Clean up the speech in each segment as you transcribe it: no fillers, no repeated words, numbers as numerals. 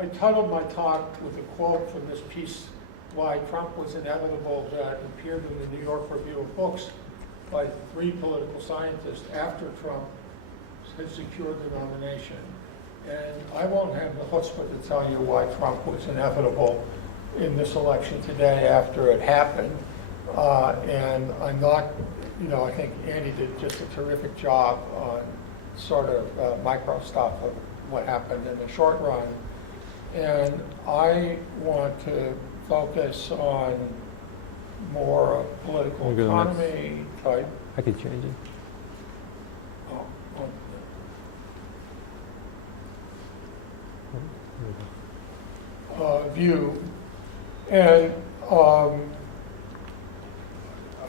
I titled my talk with a quote from this piece, Why Trump Was Inevitable, that appeared in the New York Review of Books by 3 political scientists after Trump had secured the nomination. And I won't have the chutzpah to tell you why Trump was inevitable in this election today after it happened. And I'm not, I think Andy did just a terrific job on sort of micro stuff of what happened in the short run. And I want to focus on more political economy type. I could change it. View. And I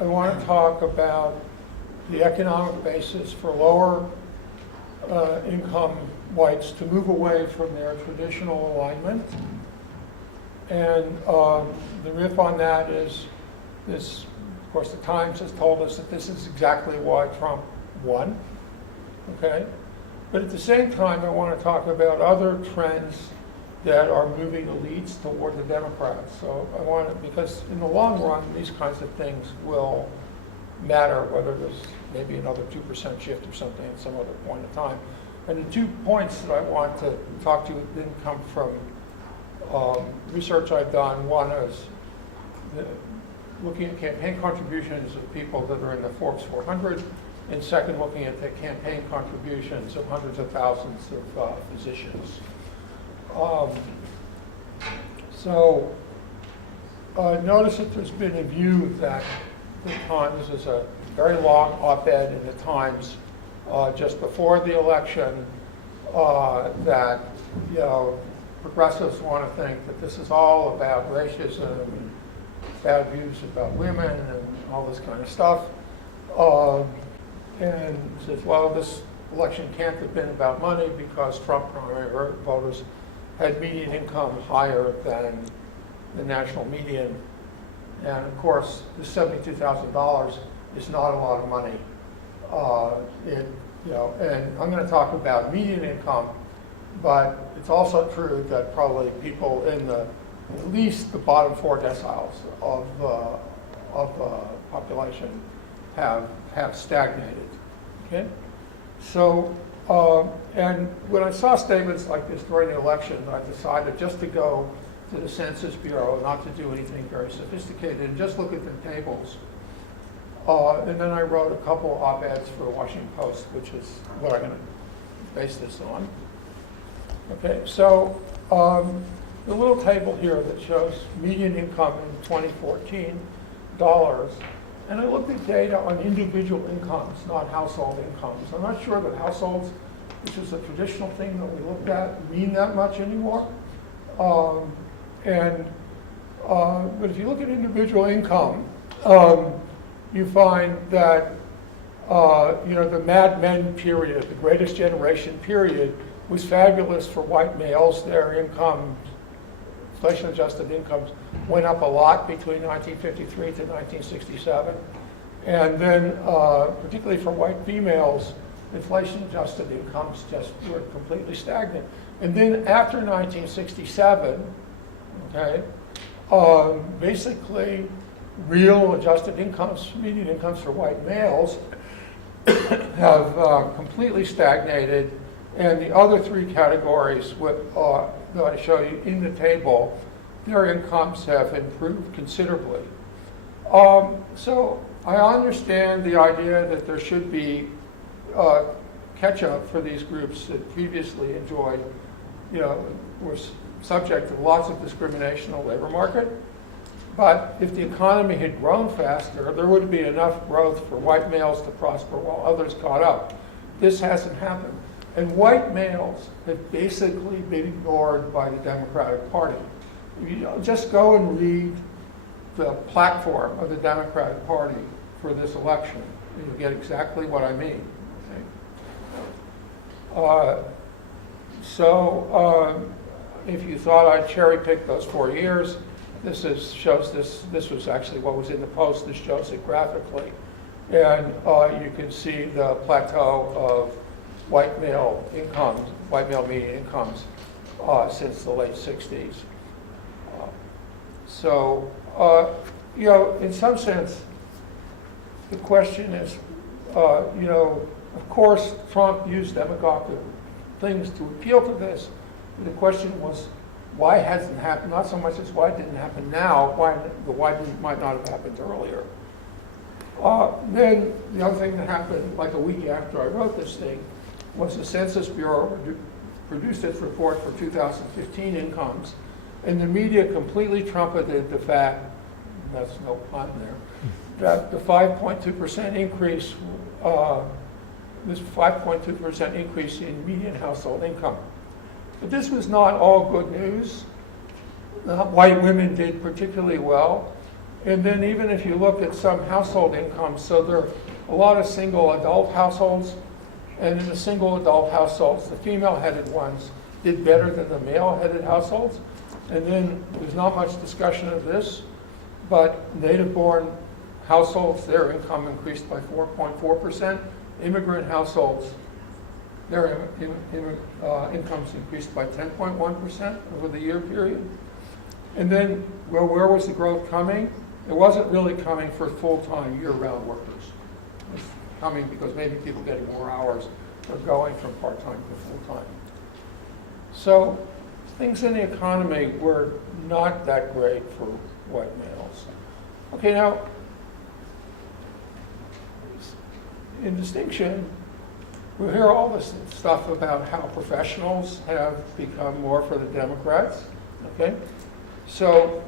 want to talk about the economic basis for lower income whites to move away from their traditional alignment. And the riff on that is this, of course, the Times has told us that this is exactly why Trump won, okay? But at the same time, I want to talk about other trends that are moving elites toward the Democrats. So I want to, because in the long run, these kinds of things will matter, whether there's maybe another 2% shift or something at some other point in time. And the 2 points that I want to talk to didn't come from research I've done. One is looking at campaign contributions of people that are in the Forbes 400, and second, looking at the campaign contributions of hundreds of thousands of physicians. Notice that there's been a view that the Times is a very long op-ed in the Times just before the election that progressives want to think that this is all about racism and bad views about women and all this kind of stuff, and says, well, this election can't have been about money because Trump primary voters had median income higher than the national median. And of course, the $72,000 is not a lot of money. And I'm going to talk about median income, but it's also true that probably people in at least the bottom 4 deciles of population have stagnated. Okay, so. And when I saw statements like this during the election, I decided just to go to the Census Bureau, not to do anything very sophisticated, and just look at the tables. And then I wrote a couple op-eds for the Washington Post, which is what I'm going to base this on. Okay, so the little table here that shows median income in 2014 dollars. And I looked at data on individual incomes, not household incomes. I'm not sure that households, which is a traditional thing that we looked at, mean that much anymore. But if you look at individual income, you find that the Mad Men period, the Greatest Generation period, was fabulous for white males. Their income, inflation-adjusted incomes, went up a lot between 1953 to 1967. And then, particularly for white females, inflation-adjusted incomes just were completely stagnant. And then after 1967, okay, basically real adjusted incomes, median incomes for white males have completely stagnated. And the other 3 categories that I show you in the table, their incomes have improved considerably. So I understand the idea that there should be catch-up for these groups that previously enjoyed, were subject to lots of discrimination in the labor market. But if the economy had grown faster, there would be enough growth for white males to prosper while others caught up. This hasn't happened. And white males have basically been ignored by the Democratic Party. If you just go and read the platform of the Democratic Party for this election, you'll get exactly what I mean. Okay? If you thought I'd cherry pick those 4 years, this was actually what was in the Post. This shows it graphically. And you can see the plateau of white male median incomes since the late 60s. So, in some sense, the question is, of course, Trump used demagogic things to appeal to this. The question was, why hasn't happened? Not so much as why it didn't happen now, why might not have happened earlier. Then the other thing that happened, like a week after I wrote this thing, was the Census Bureau produced its report for 2015 incomes, and the media completely trumpeted the fact, that's no pun there, that the 5.2% increase, this 5.2% increase in median household income. But this was not all good news. White women did particularly well. And then even if you look at some household incomes, so there are a lot of single adult households, and in the single adult households, the female-headed ones did better than the male-headed households. And then there's not much discussion of this, but native-born households, their income increased by 4.4%. Immigrant households, their incomes increased by 10.1% over the year period. And then, well, where was the growth coming? It wasn't really coming for full-time, year-round workers. It was coming because maybe people getting more hours are going from part-time to full-time. So things in the economy were not that great for white males. Okay, now, in distinction, we hear all this stuff about how professionals have become more for the Democrats, okay? So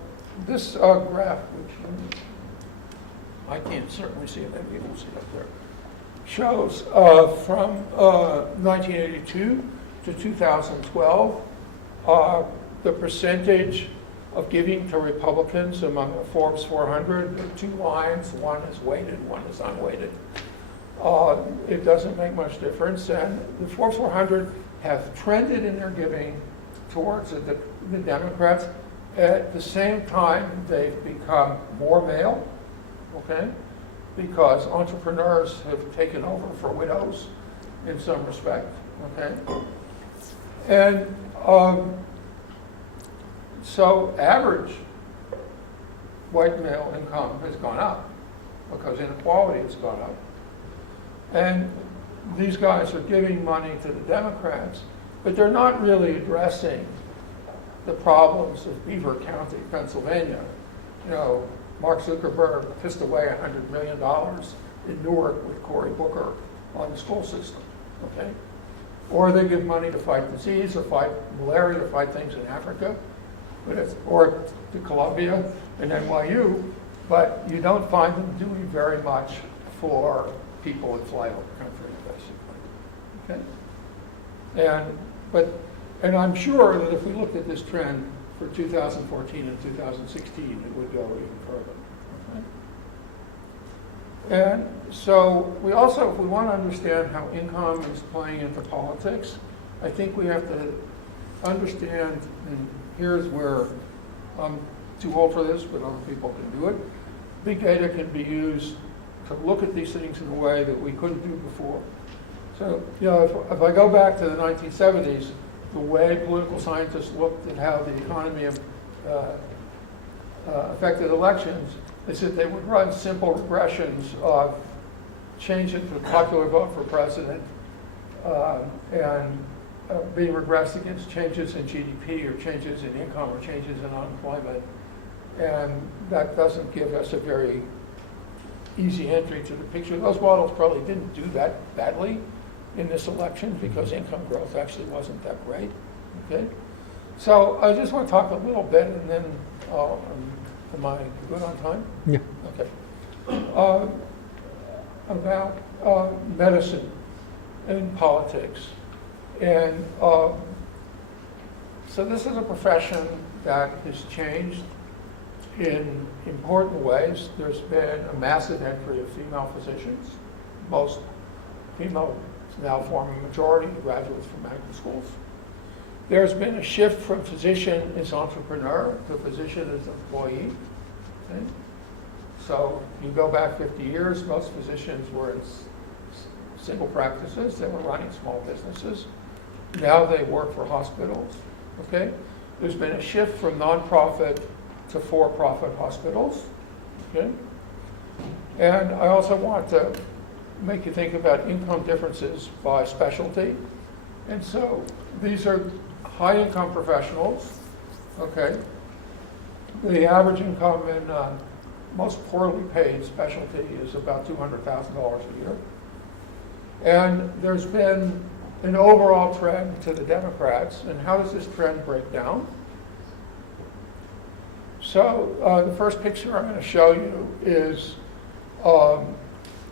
this graph, which I can't certainly see it, maybe you will see it up there, shows from 1982 to 2012, the percentage of giving to Republicans among the Forbes 400. There are two lines, one is weighted, one is unweighted. It doesn't make much difference, and the Forbes 400 have trended in their giving towards the Democrats. At the same time, they've become more male, okay, because entrepreneurs have taken over for widows in some respect, okay? And so average white male income has gone up because inequality has gone up. And these guys are giving money to the Democrats, but they're not really addressing the problems of Beaver County, Pennsylvania. Mark Zuckerberg pissed away $100 million in Newark with Cory Booker on the school system, okay? Or they give money to fight disease, or fight malaria, to fight things in Africa, or to Columbia and NYU, but you don't find them doing very much for people in flyover country, basically, okay? And I'm sure that if we looked at this trend for 2014 and 2016, it would go even further. Okay? And so we also, if we want to understand how income is playing into politics, I think we have to understand, and here's where I'm too old for this, but other people can do it. Big data can be used to look at these things in a way that we couldn't do before. So, if I go back to the 1970s, the way political scientists looked at how the economy affected elections, they said they would run simple regressions of change in the popular vote for president and being regressed against changes in GDP or changes in income or changes in unemployment. And that doesn't give us a very easy entry to the picture. Those models probably didn't do that badly in this election because income growth actually wasn't that great, okay? So I just want to talk a little bit, and then, am I good on time? Yeah. Okay. About medicine and politics. And so this is a profession that has changed in important ways. There's been a massive entry of female physicians. Most female now form a majority of graduates from medical schools. There's been a shift from physician as entrepreneur to physician as employee. Okay? So you go back 50 years, most physicians were in single practices. They were running small businesses. Now they work for hospitals. okay? There's been a shift from nonprofit to for-profit hospitals, okay? And I also want to make you think about income differences by specialty. And so these are high-income professionals, okay? The average income in most poorly paid specialty is about $200,000 a year. And there's been an overall trend to the Democrats. And how does this trend break down? So the first picture I'm going to show you is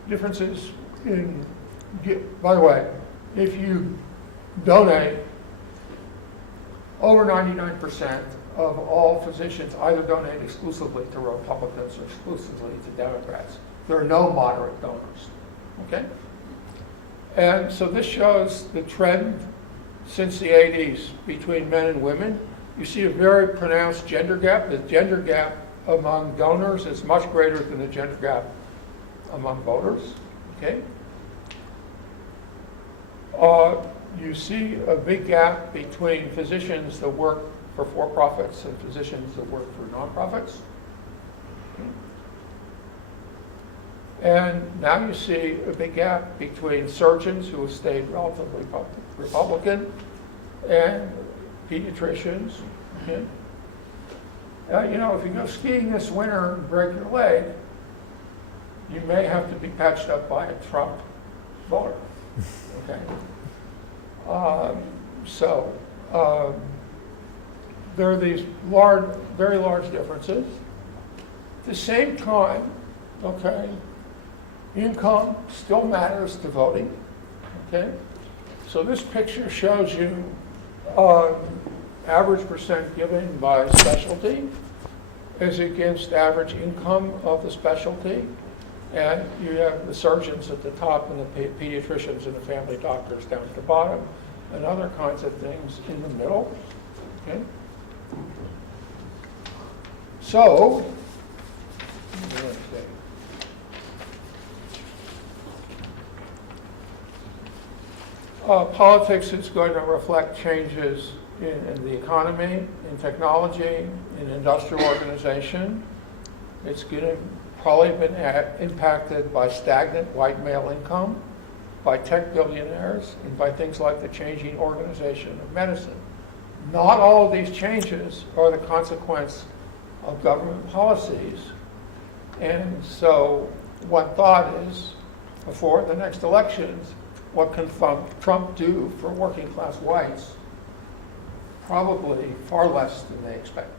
differences in, by the way, if you donate, over 99% of all physicians either donate exclusively to Republicans or exclusively to Democrats. There are no moderate donors, okay? And so this shows the trend since the 80s between men and women. You see a very pronounced gender gap. The gender gap among donors is much greater than the gender gap among voters, okay? You see a big gap between physicians that work for-profits and physicians that work for nonprofits. And now you see a big gap between surgeons who have stayed relatively Republican and pediatricians. Okay? You know, if you go skiing this winter and break your leg, you may have to be patched up by a Trump voter. Okay. There are these very large differences. At the same time, okay, income still matters to voting. Okay, so this picture shows you average percent given by specialty as against average income of the specialty. And you have the surgeons at the top and the pediatricians and the family doctors down at the bottom, and other kinds of things in the middle. Okay. So, politics is going to reflect changes in the economy, in technology, in industrial organization. It's going to probably been impacted by stagnant white male income, by tech billionaires, and by things like the changing organization of medicine. Not all of these changes are the consequence of government policies. And so one thought is, before the next elections, what can Trump do for working class whites? Probably far less than they expect.